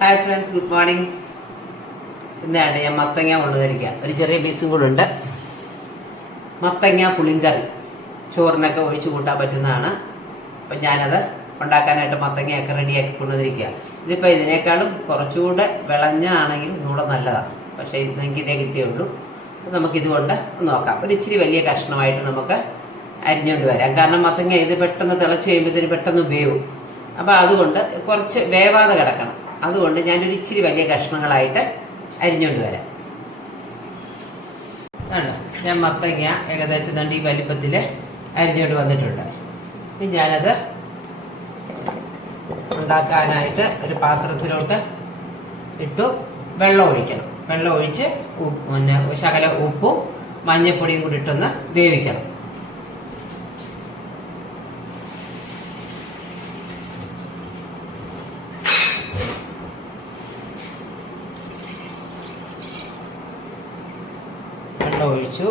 Hi friends good morning ഇന്നായിട്ട് ഞാൻ മത്തങ്ങ കൊണ്ടുവന്നിരിക്കുക. ഒരു ചെറിയ പീസും കൂടെ ഉണ്ട്. മത്തങ്ങ പുളിങ്കറി ചോറിനൊക്കെ ഒഴിച്ചു കൂട്ടാൻ പറ്റുന്നതാണ്. അപ്പം ഞാനത് ഉണ്ടാക്കാനായിട്ട് മത്തങ്ങയൊക്കെ റെഡിയാക്കി കൊണ്ടുവന്നിരിക്കുക. ഇതിപ്പോൾ ഇതിനേക്കാളും കുറച്ചുകൂടെ വിളഞ്ഞാണെങ്കിൽ ഒന്നുകൂടെ നല്ലതാണ്. പക്ഷേ എനിക്ക് ഇതേ കിട്ടിയുള്ളൂ. നമുക്കിതുകൊണ്ട് നോക്കാം. ഒരു ഇച്ചിരി വലിയ കഷ്ണമായിട്ട് നമുക്ക് അരിഞ്ഞുകൊണ്ട് വരാം. കാരണം മത്തങ്ങ ഇത് പെട്ടെന്ന് തിളച്ച് കഴിയുമ്പോഴത്തേന് പെട്ടെന്ന് വേവും. അപ്പോൾ അതുകൊണ്ട് കുറച്ച് വേവാതെ കിടക്കണം. അതുകൊണ്ട് ഞാനൊരു ഇച്ചിരി വലിയ കഷ്ണങ്ങളായിട്ട് അരിഞ്ഞുകൊണ്ട് വരാം. കണ്ടോ? ഞാൻ മത്തങ്ങ ഏകദേശം രണ്ട് ഈ വലിപ്പത്തിൽ അരിഞ്ഞുകൊണ്ട് വന്നിട്ടുണ്ട്. ഇനി ഞാനത് ഉണ്ടാക്കാനായിട്ട് ഒരു പാത്രത്തിലോട്ട് ഇട്ടു വെള്ളം ഒഴിക്കണം. വെള്ളം ഒഴിച്ച് പിന്നെ ശകല ഉപ്പും മഞ്ഞൾപ്പൊടിയും കൂടി ഇട്ടൊന്ന് വേവിക്കണം. വെള്ളം ഒഴിച്ചു.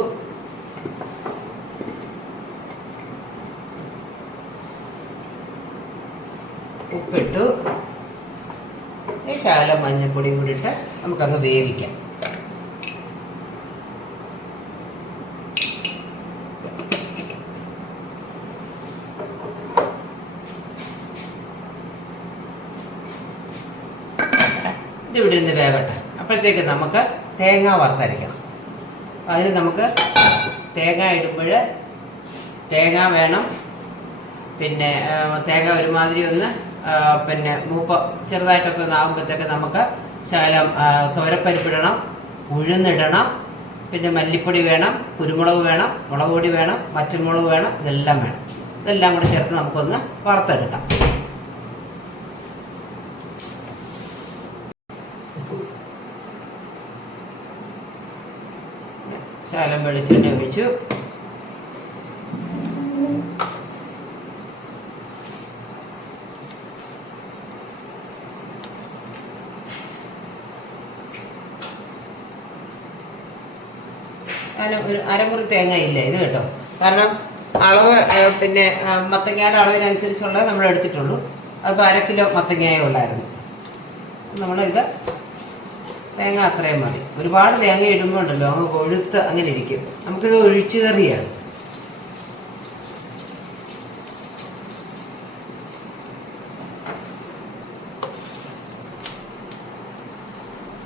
ഉപ്പിട്ടു. ഈ ശകലം മഞ്ഞൾപ്പൊടിയും കൂടി ഇട്ട് നമുക്കങ്ങ് വേവിക്കാം. ഇവിടെ നിന്ന് വേവട്ടെ. അപ്പോഴത്തേക്ക് നമുക്ക് തേങ്ങ വറുത്തരയ്ക്കണം. അതിന് നമുക്ക് തേങ്ങ ഇടുമ്പോൾ തേങ്ങ വേണം. പിന്നെ തേങ്ങ ഒരുമാതിരി ഒന്ന് പിന്നെ മൂപ്പ ചെറുതായിട്ടൊക്കെ ഒന്ന് ആകുമ്പോഴത്തേക്ക് നമുക്ക് ശകലം തോരപ്പരിപ്പിടണം ഉഴുന്നിടണം പിന്നെ മല്ലിപ്പൊടി വേണം കുരുമുളക് വേണം മുളക് പൊടി വേണം പച്ചമുളക് വേണം ഇതെല്ലാം വേണം. ഇതെല്ലാം കൂടെ ചേർത്ത് നമുക്കൊന്ന് വറുത്തെടുക്കാം. ശകലം വെളിച്ചെണ്ണ ഒഴിച്ചു. ഒരു അരമുറി തേങ്ങ ഇല്ല ഇത് കേട്ടോ. കാരണം അളവ് പിന്നെ മത്തങ്ങയുടെ അളവിനനുസരിച്ചുള്ള നമ്മൾ എടുത്തിട്ടുള്ളൂ. അപ്പോൾ അര കിലോ മത്തങ്ങയേ ഉള്ളായിരുന്നു. നമ്മളിത് തേങ്ങ അത്രയും മതി. ഒരുപാട് തേങ്ങ ഇടുമ്പോൾ ഉണ്ടല്ലോ അങ്ങ് കൊഴുത്ത് അങ്ങനെ ഇരിക്കും. നമുക്കിത് ഒഴിച്ചു കറിയാണ്.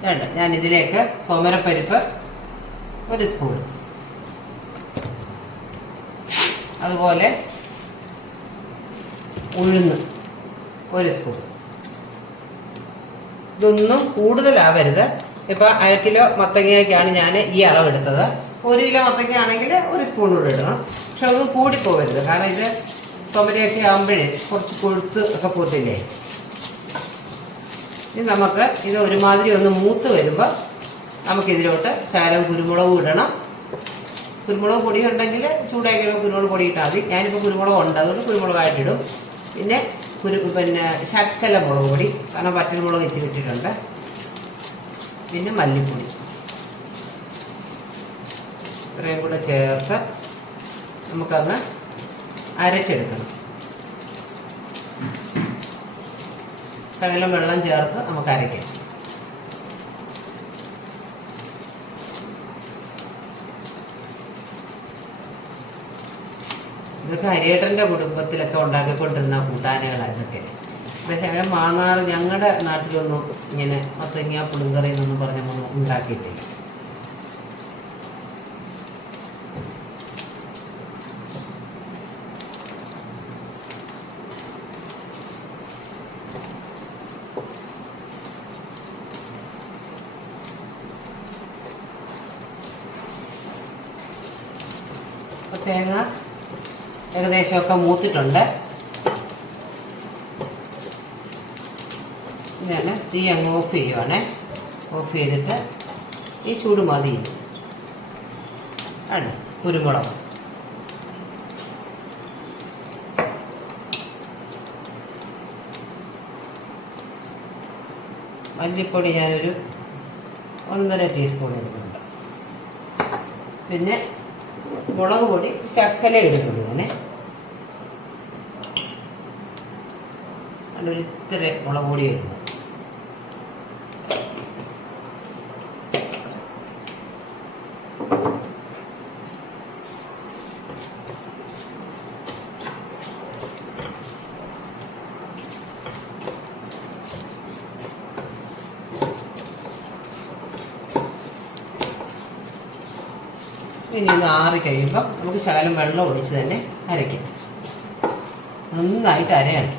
വേണ്ട ഞാൻ ഇതിലേക്ക് തോമരപ്പരിപ്പ് ഒരു സ്പൂൺ അതുപോലെ ഉഴുന്ന് ഒരു സ്പൂൺ ഇതൊന്നും കൂടുതലാവരുത്. ഇപ്പൊ അര കിലോ മത്തങ്ങയ്ക്കാണ് ഞാൻ ഈ അളവെടുത്തത്. ഒരു കിലോ മത്തങ്ങ ആണെങ്കിൽ ഒരു സ്പൂൺ കൂടെ ഇടണം. പക്ഷെ അതൊന്നും കൂടിപ്പോകരുത് കാരണം ഇത് തൊമരയൊക്കെ ആകുമ്പോഴേ കുറച്ച് കൊഴുത്ത് ഒക്കെ പോത്തില്ലേ ഇനി നമുക്ക് ഇത് ഒരുമാതിരി ഒന്ന് മൂത്ത് വരുമ്പോൾ നമുക്കിതിലോട്ട് ശകലം കുരുമുളക് ഇടണം. കുരുമുളക് പൊടി ഉണ്ടെങ്കിൽ ചൂടാക്കി കുരുമുളക് പൊടി ഇട്ടാൽ മതി. ഞാനിപ്പോൾ കുരുമുളക് ഉണ്ട്. അതുകൊണ്ട് കുരുമുളകായിട്ടിടും പിന്നെ കുരു പിന്നെ ശക്കല മുളക് പൊടി കാരണം വറ്റൽ മുളക് ഇച്ചിരി ഇട്ടിട്ടുണ്ട്. പിന്നെ മല്ലിപ്പൊടി. ഇത്രയും കൂടെ ചേർത്ത് നമുക്കങ്ങ് അരച്ചെടുക്കണം. ശകലം വെള്ളം ചേർത്ത് നമുക്ക് അരയ്ക്കാം ഇതൊക്കെ ഹരിയേട്ടന്റെ കുടുംബത്തിലൊക്കെ ഉണ്ടാക്കിക്കൊണ്ടിരുന്ന കൂട്ടാനകളായിരുന്നൊക്കെ ഇതൊക്കെ മാന്നാർ ഞങ്ങളുടെ നാട്ടിലൊന്നും ഇങ്ങനെ മത്തങ്ങ പുളിങ്കറി എന്നൊന്നും പറഞ്ഞ ഉണ്ടാക്കിയിട്ടില്ല. തേങ്ങ ഏകദേശമൊക്കെ മൂത്തിട്ടുണ്ട്. ഞാൻ തീ അങ്ങ് ഓഫ് ചെയ്യുവാണേ. ഓഫ് ചെയ്തിട്ട് ഈ ചൂട് മതി. ആണ് കുരുമുളക്. മല്ലിപ്പൊടി ഞാനൊരു ഒന്നര ടീസ്പൂൺ എടുക്കുന്നുണ്ട്. പിന്നെ മുളക് പൊടി ശക്കല ഇടുന്നുള്ളൂ ഞാനേ ഒരു ഇത്തിരി മുളക് പൊടി ഇടുന്നു ഇനി ഒന്ന് ആറി കഴിയുമ്പം നമുക്ക് ശകലം വെള്ളം ഒഴിച്ച് തന്നെ അരയ്ക്കാം. നന്നായിട്ട് അരയാണ്.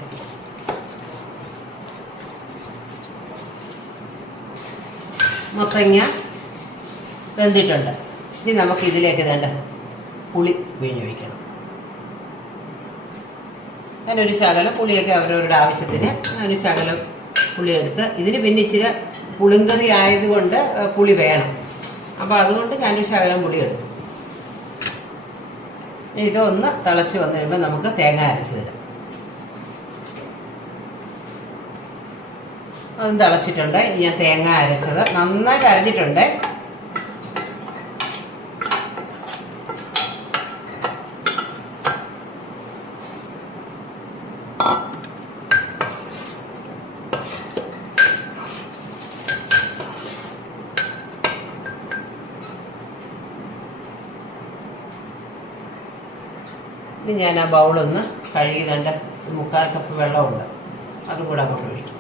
മത്തങ്ങ വെന്തിട്ടുണ്ട്. ഇനി നമുക്ക് ഇതിലേക്ക് വേണ്ട പുളി പിഴിഞ്ഞൊഴിക്കണം അതിനൊരു ശകലം പുളിയൊക്കെ അവരവരുടെ ആവശ്യത്തിന് ഒരു ശകലം പുളി എടുത്ത് ഇതിന് പിന്നെ ഇച്ചിരി പുളിങ്കറി ആയതുകൊണ്ട് പുളി വേണം. അപ്പോൾ അതുകൊണ്ട് ഞാനൊരു ശകലം പുളി എടുത്തു ഇതൊന്ന് തിളച്ച് വന്നു കഴിയുമ്പോൾ നമുക്ക് തേങ്ങ അരച്ച് തരാം. അതും തിളച്ചിട്ടുണ്ട്. ഞാൻ തേങ്ങ അരച്ചത് നന്നായിട്ട് അരഞ്ഞിട്ടുണ്ട്. ഇനി ഞാൻ ആ ബൗളൊന്ന് കഴുകി രണ്ട് മുക്കാൽ കപ്പ് വെള്ളമുണ്ട്. അത് കൂടെ അങ്ങോട്ട് ഒഴിക്കും.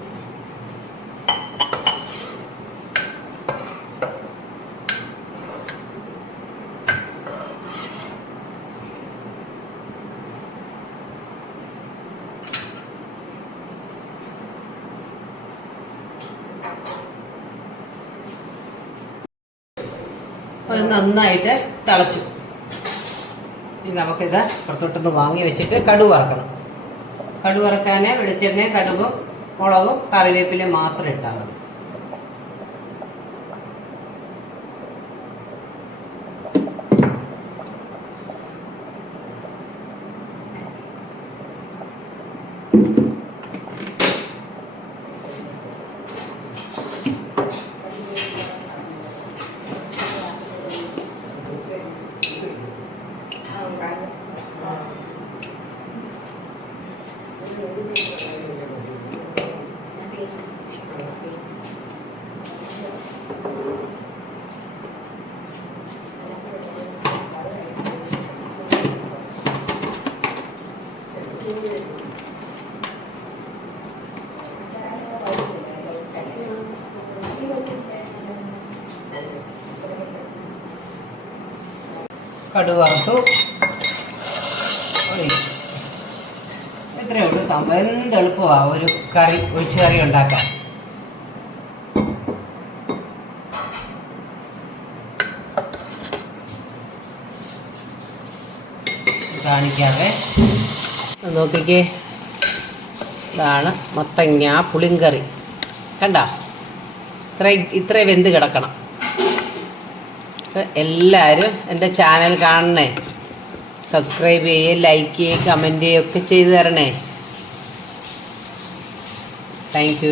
അത് നന്നായിട്ട് തിളച്ചു. ഇനി നമുക്കിത് പുറത്തോട്ടൊന്ന് വാങ്ങി വെച്ചിട്ട് കടു വറക്കണം. കടു വറക്കാൻ വെളിച്ചെണ്ണ കടുകും മുളകും കറിവേപ്പിലയും മാത്രം ഇട്ടാൽ മതി. കടു വറുത്തു ഇത്രയേ ഉള്ളൂ സംഭവം. എന്ത് എളുപ്പമാണ് ഒരു കറി ഒഴിച്ചു കറി ഉണ്ടാക്കാൻ. കാണിക്കാതെ നോക്കിക്കേ. ഇതാണ് മത്തങ്ങ പുളിങ്കറി. കണ്ട? ഇത്ര ഇത്ര വെന്ത് കിടക്കണം. അപ്പൊ എല്ലാവരും എന്റെ ചാനൽ കാണണേ. സബ്സ്ക്രൈബ് ചെയ്യുകയും ലൈക്ക് ചെയ്യുകയും കമന്റ് ചെയ്യുകയൊക്കെ ചെയ്തു തരണേ. താങ്ക്